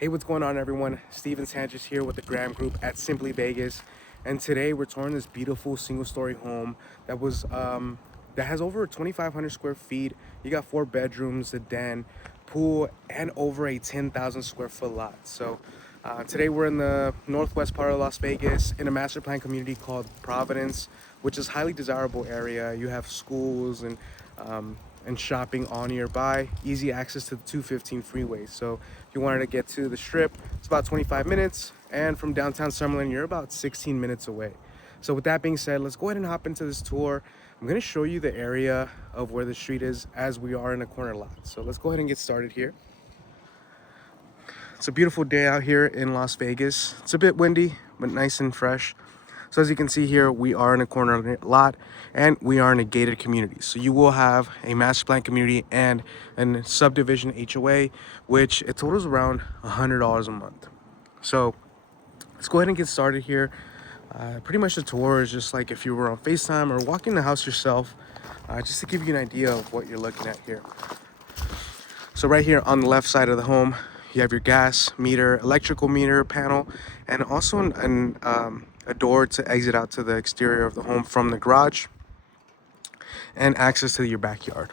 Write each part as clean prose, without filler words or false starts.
Hey, what's going on, everyone? Steven Sanchez here with the Graham Group at Simply Vegas, and today we're touring this beautiful single-story home that has over 2,500 square feet. You got 4 bedrooms, a den, pool, and over a 10,000 square foot lot. Today we're in the northwest part of Las Vegas in a master plan community called Providence, which is a highly desirable area. You have schools and shopping all nearby, easy access to the 215 freeway. So if you wanted to get to the strip, it's about 25 minutes, and from downtown Summerlin, you're about 16 minutes away. So with that being said, let's go ahead and hop into this tour. I'm going to show you the area of where the street is as we are in a corner lot. So let's go ahead and get started here. It's a beautiful day out here in Las Vegas. It's a bit windy, but nice and fresh. So as you can see here, we are in a corner lot and we are in a gated community. So you will have a master plan community and a subdivision HOA, which it totals around $100 a month. So let's go ahead and get started here. Pretty much the tour is just like if you were on FaceTime or walking the house yourself, just to give you an idea of what you're looking at here. So right here on the left side of the home, you have your gas meter, electrical meter panel, and also a door to exit out to the exterior of the home from the garage, and access to your backyard.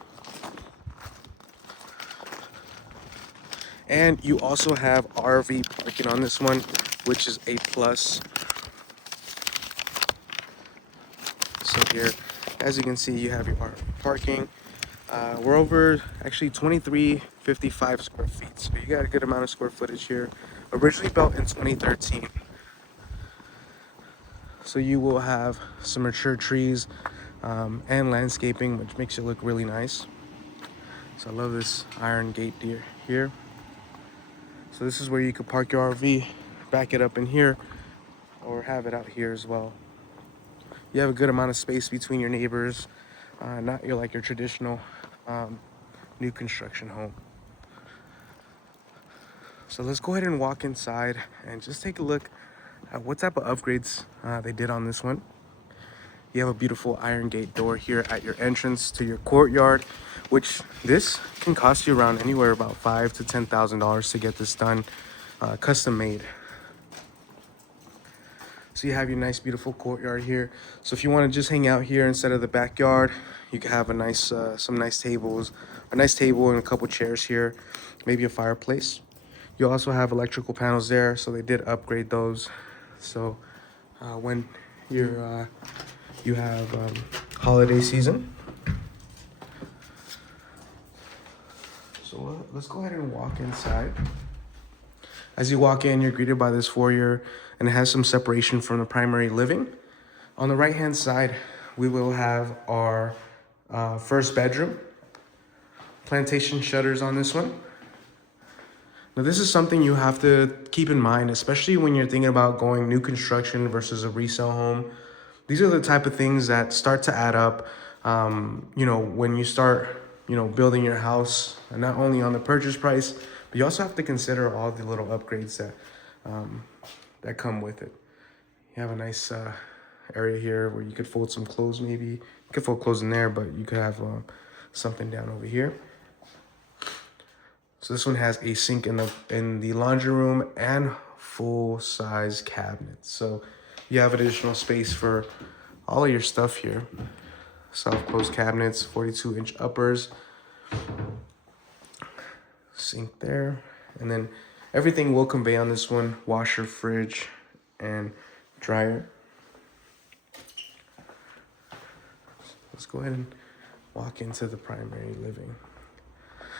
And you also have RV parking on this one, which is a plus. So here, as you can see, you have your RV parking. We're over actually 2,355 square feet, so you got a good amount of square footage here. Originally built in 2013. So you will have some mature trees and landscaping, which makes it look really nice. So I love this iron gate here. So this is where you could park your RV, back it up in here, or have it out here as well. You have a good amount of space between your neighbors, not your traditional new construction home. So let's go ahead and walk inside and just take a look at what type of upgrades they did on this one. You have a beautiful iron gate door here at your entrance to your courtyard, which this can cost you around anywhere about $5,000 to $10,000 to get this done, custom made. So you have your nice, beautiful courtyard here. So if you want to just hang out here instead of the backyard, you can have a nice, some nice tables, a nice table and a couple chairs here, maybe a fireplace. You also have electrical panels there, so they did upgrade those. So when you have holiday season. So let's go ahead and walk inside. As you walk in, you're greeted by this foyer, and it has some separation from the primary living. On the right-hand side, we will have our first bedroom. Plantation shutters on this one. Now, this is something you have to keep in mind, especially when you're thinking about going new construction versus a resale home. These are the type of things that start to add up, when you start, building your house, and not only on the purchase price, but you also have to consider all the little upgrades that come with it. You have a nice area here where you could fold some clothes, maybe. You could fold clothes in there, but you could have something down over here. So this one has a sink in the laundry room and full-size cabinets. So you have additional space for all of your stuff here. Self-closed cabinets, 42-inch uppers, sink there, and then everything will convey on this one: washer, fridge, and dryer. Let's go ahead and walk into the primary living.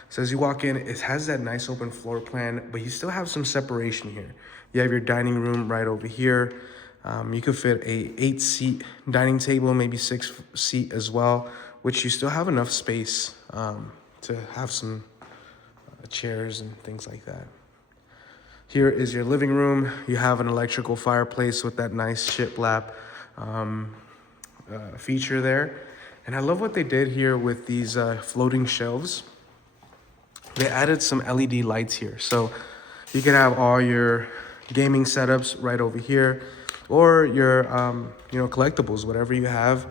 So as you walk in, it has that nice open floor plan, but you still have some separation here. You have your dining room right over here. You could fit a 8-seat dining table, maybe 6-seat as well, which you still have enough space to have some chairs and things like that. Here is your living room. You have an electrical fireplace with that nice shiplap feature there. And I love what they did here with these floating shelves. They added some LED lights here. So you can have all your gaming setups right over here, or your collectibles, whatever you have,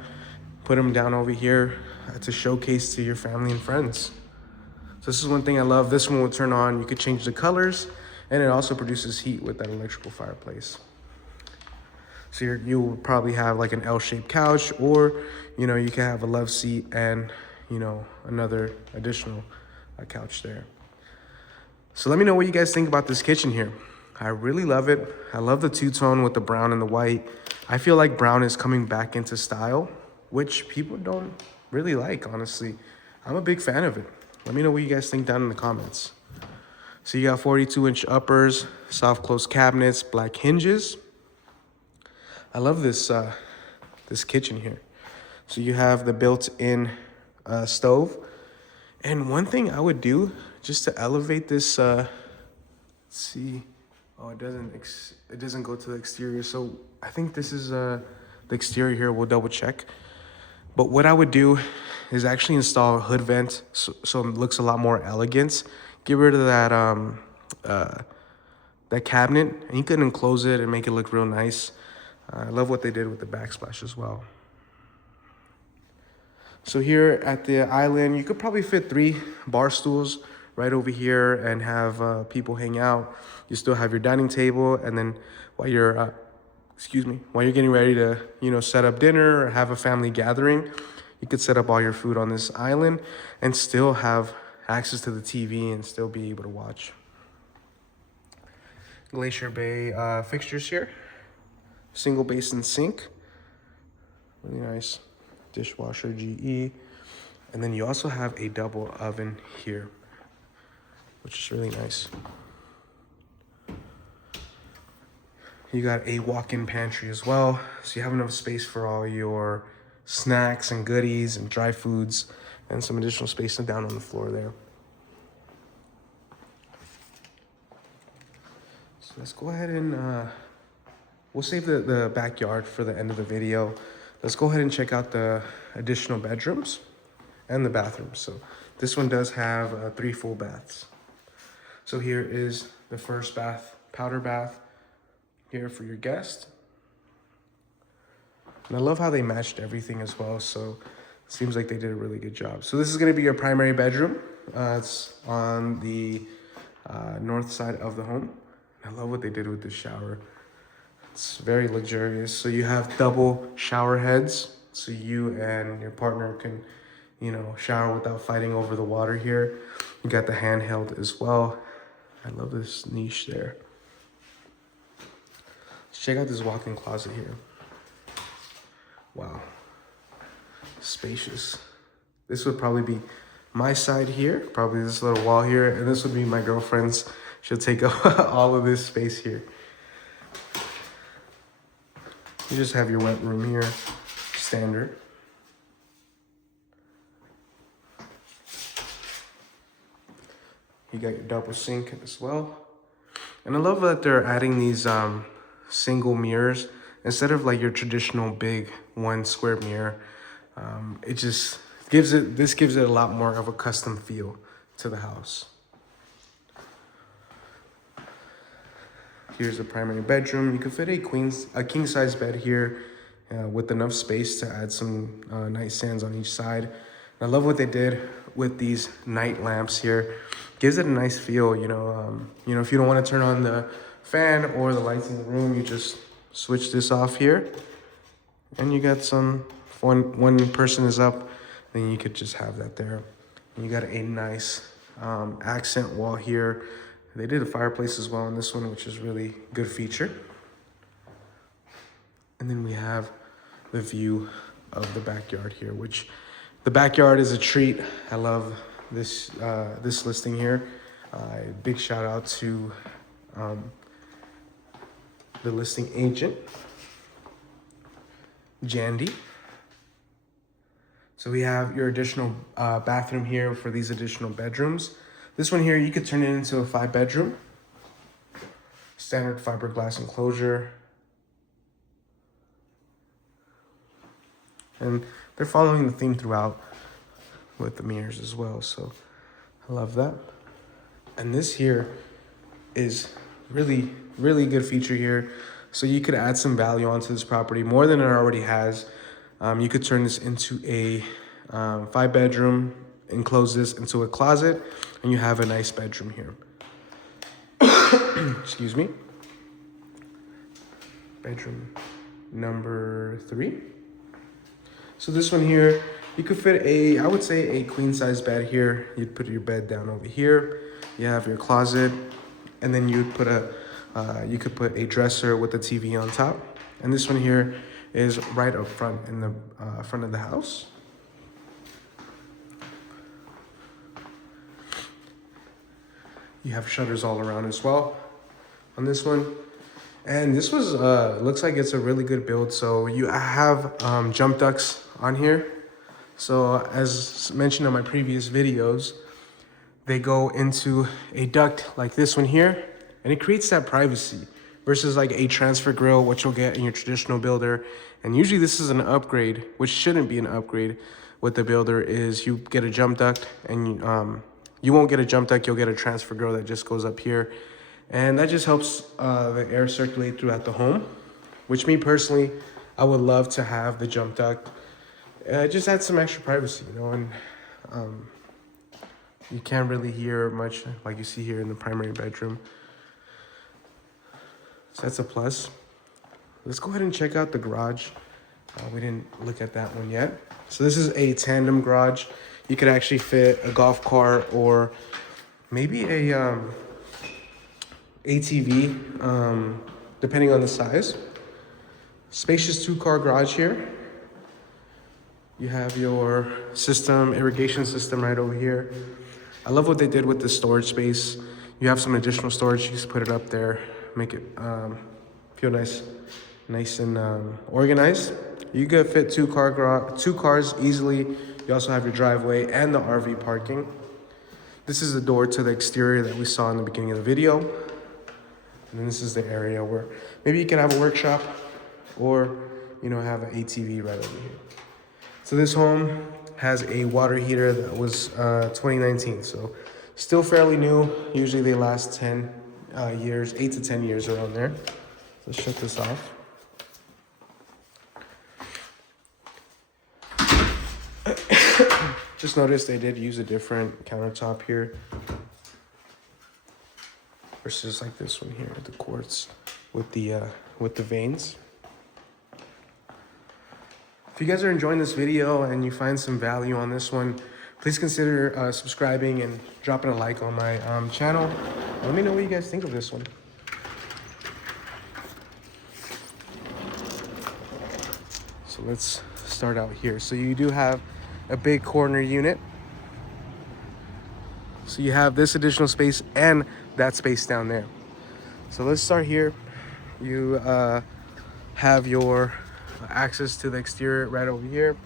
put them down over here to showcase to your family and friends. So this is one thing I love. This one will turn on. You could change the colors, And it also produces heat with that electrical fireplace. So you'll probably have like an L-shaped couch, or, you know, you can have a love seat and, you know, another additional couch there. So let me know what you guys think about this kitchen here. I really love it. I love the two-tone with the brown and the white. I feel like brown is coming back into style, which people don't really like, honestly. I'm a big fan of it. Let me know what you guys think down in the comments. So you got 42-inch uppers, soft close cabinets, black hinges. I love this this kitchen here. So you have the built-in stove. And one thing I would do just to elevate this, let's see. Oh, it doesn't go to the exterior. So I think this is the exterior here. We'll double check. But what I would do is actually install a hood vent so it looks a lot more elegant. Get rid of that cabinet, and you can enclose it and make it look real nice. I love what they did with the backsplash as well. So here at the island, you could probably fit 3 bar stools right over here and have people hang out. You still have your dining table, and then while you're, while you're getting ready to, you know, set up dinner or have a family gathering, you could set up all your food on this island and still have access to the TV and still be able to watch. Glacier Bay fixtures here. Single basin sink. Really nice. Dishwasher GE. And then you also have a double oven here, which is really nice. You got a walk-in pantry as well, so you have enough space for all your snacks and goodies and dry foods, and some additional space down on the floor there. So let's go ahead and we'll save the backyard for the end of the video. Let's go ahead and check out the additional bedrooms and the bathrooms. So this one does have 3 full baths. So here is the first bath, powder bath here for your guest. And I love how they matched everything as well. So it seems like they did a really good job. So this is gonna be your primary bedroom. It's on the north side of the home. I love what they did with this shower. It's very luxurious. So you have double shower heads, so you and your partner can, you know, shower without fighting over the water here. You got the handheld as well. I love this niche there. Let's check out this walk-in closet here. Wow, spacious. This would probably be my side here, probably this little wall here, and this would be my girlfriend's. She'll take up all of this space here. You just have your wet room here, standard. You got your double sink as well. And I love that they're adding these single mirrors instead of like your traditional big 1 square mirror. It just gives it a lot more of a custom feel to the house. Here's the primary bedroom. You can fit a king size bed here with enough space to add some nightstands on each side. And I love what they did with these night lamps here. Gives it a nice feel, you know, if you don't want to turn on the fan or the lights in the room, you just switch this off here. And you got some, when one person is up, then you could just have that there. And you got a nice accent wall here. They did a fireplace as well in this one, which is really good feature. And then we have the view of the backyard here, which the backyard is a treat. I love this this listing here. Big shout out to the listing agent, Jandy. So we have your additional bathroom here for these additional bedrooms. This one here, you could turn it into a 5-bedroom. Standard fiberglass enclosure. And they're following the theme throughout with the mirrors as well. So I love that. And this here is really, really good feature here. So you could add some value onto this property more than it already has. You could turn this into a 5-bedroom, enclose this into a closet, and you have a nice bedroom here. Excuse me. Bedroom number 3. So this one here, you could fit I would say a queen size bed here. You'd put your bed down over here. You have your closet, and then you'd put you could put a dresser with a TV on top. And this one here is right up front in the front of the house. You have shutters all around as well on this one. And this was, looks like it's a really good build. So you have jump ducts on here. So as mentioned on my previous videos, they go into a duct like this one here, and it creates that privacy versus like a transfer grill, which you'll get in your traditional builder. And usually this is an upgrade, which shouldn't be an upgrade with the builder, is you get a jump duct, and you won't get a jump duct, you'll get a transfer grill that just goes up here. And that just helps the air circulate throughout the home, which me personally, I would love to have the jump duct. Just add some extra privacy, you know, and you can't really hear much like you see here in the primary bedroom. So that's a plus. Let's go ahead and check out the garage. We didn't look at that one yet. So this is a tandem garage. You could actually fit a golf cart or maybe a ATV, depending on the size. Spacious 2-car garage here. You have your irrigation system right over here. I love what they did with the storage space. You have some additional storage. You just put it up there, make it feel nice and organized. You could fit 2 cars easily. You also have your driveway and the RV parking. This is the door to the exterior that we saw in the beginning of the video. And then this is the area where maybe you could have a workshop or, you know, have an ATV right over here. So this home has a water heater that was 2019, so still fairly new. Usually they last 10 years, 8 to 10 years around there. Let's shut this off. Just noticed they did use a different countertop here versus like this one here, the quartz with the veins. If you guys are enjoying this video and you find some value on this one, please consider subscribing and dropping a like on my channel. Let me know what you guys think of this one. So let's start out here. So you do have a big corner unit. So you have this additional space and that space down there. So let's start here. You have your access to the exterior right over here,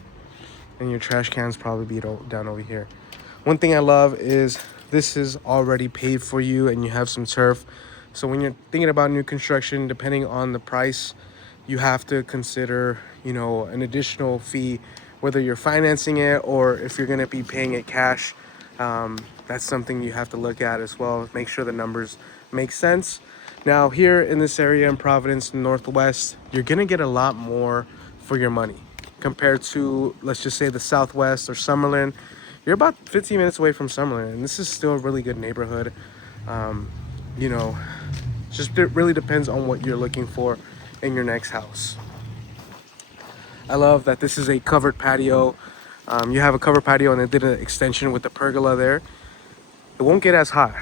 and your trash cans probably be down over here. One thing I love is this is already paid for you, and you have some turf. So when you're thinking about new construction, depending on the price, you have to consider, you know, an additional fee, whether you're financing it or if you're going to be paying it cash. That's something you have to look at as well. Make sure the numbers make sense. Now here in this area in Providence, Northwest, you're gonna get a lot more for your money compared to, let's just say, the Southwest or Summerlin. You're about 15 minutes away from Summerlin, and this is still a really good neighborhood. You know, it really depends on what you're looking for in your next house. I love that this is a covered patio. You have a covered patio, and they did an extension with the pergola there. It won't get as hot,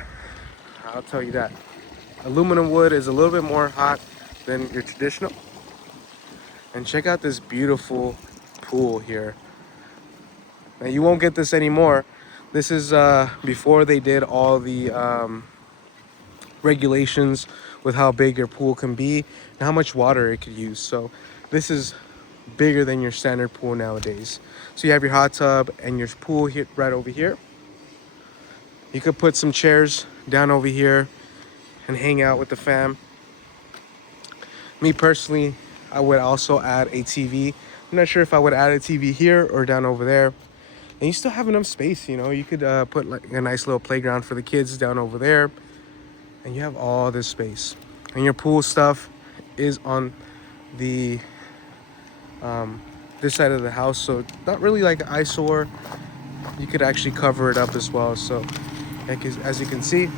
I'll tell you that. Aluminum wood is a little bit more hot than your traditional. And check out this beautiful pool here. Now you won't get this anymore. This is before they did all the regulations with how big your pool can be and how much water it could use. So this is bigger than your standard pool nowadays. So you have your hot tub and your pool here, right over here. You could put some chairs down over here and hang out with the fam. Me personally, I would also add a TV. I'm not sure if I would add a TV here or down over there. And you still have enough space, you know. You could put like a nice little playground for the kids down over there. And you have all this space. And your pool stuff is on the this side of the house, so not really like an eyesore. You could actually cover it up as well. So as you can see,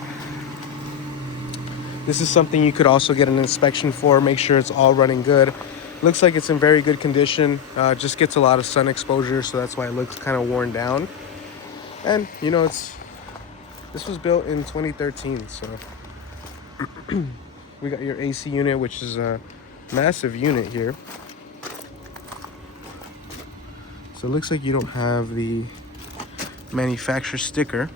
This is something you could also get an inspection for, make sure it's all running good. Looks like it's in very good condition. Just gets a lot of sun exposure, so that's why it looks kind of worn down. And you know, this was built in 2013, so we got your AC unit, which is a massive unit here. So it looks like you don't have the manufacturer sticker.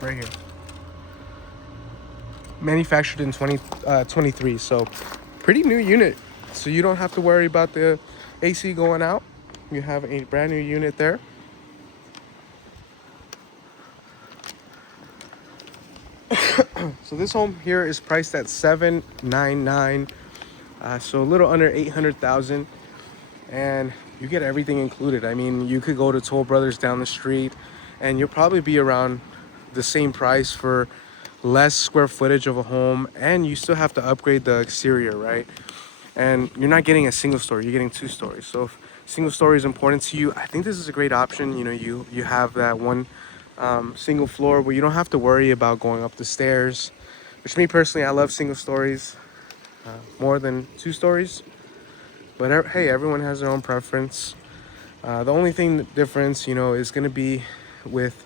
Right here. Manufactured in 2023, so pretty new unit. So you don't have to worry about the AC going out. You have a brand new unit there. So this home here is priced at $799, so a little under 800,000, and you get everything included. I mean, you could go to Toll Brothers down the street and you'll probably be around the same price for less square footage of a home, and you still have to upgrade the exterior, right? And you're not getting a single story, you're getting 2 stories. So if single story is important to you, I think this is a great option. You know, you have that one single floor where you don't have to worry about going up the stairs, which me personally, I love single stories more than 2 stories, but hey, everyone has their own preference. The only thing difference, you know, is going to be with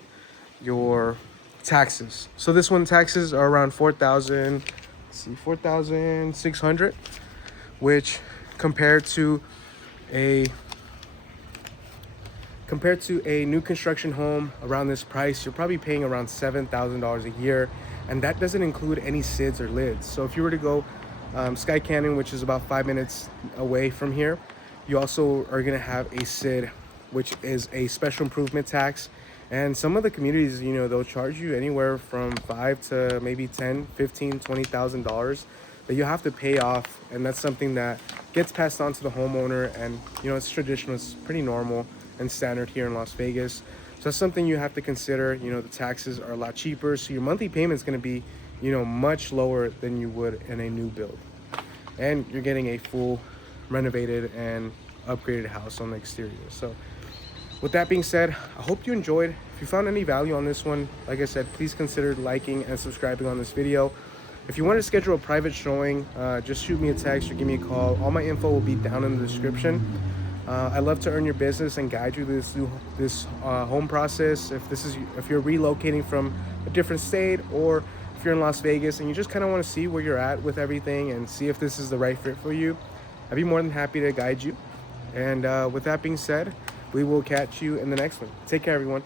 your taxes. So this one, taxes are around 4,600, which compared to a new construction home around this price, you're probably paying around $7,000 a year, and that doesn't include any SIDs or lids. So if you were to go Skye Canyon, which is about 5 minutes away from here, you also are going to have a SID, which is a special improvement tax. And some of the communities, you know, they'll charge you anywhere from $5,000 to maybe $10,000, $15,000, $20,000 that you have to pay off, and that's something that gets passed on to the homeowner. And you know, it's traditional, it's pretty normal and standard here in Las Vegas. So that's something you have to consider. You know, the taxes are a lot cheaper, so your monthly payment is going to be, you know, much lower than you would in a new build, and you're getting a full renovated and upgraded house on the exterior. So with that being said, I hope you enjoyed. If you found any value on this one, like I said, please consider liking and subscribing on this video. If you want to schedule a private showing, just shoot me a text or give me a call. All my info will be down in the description. I love to earn your business and guide you through this home process. If you're relocating from a different state, or if you're in Las Vegas and you just kind of want to see where you're at with everything and see if this is the right fit for you, I'd be more than happy to guide you. And with that being said, we will catch you in the next one. Take care, everyone.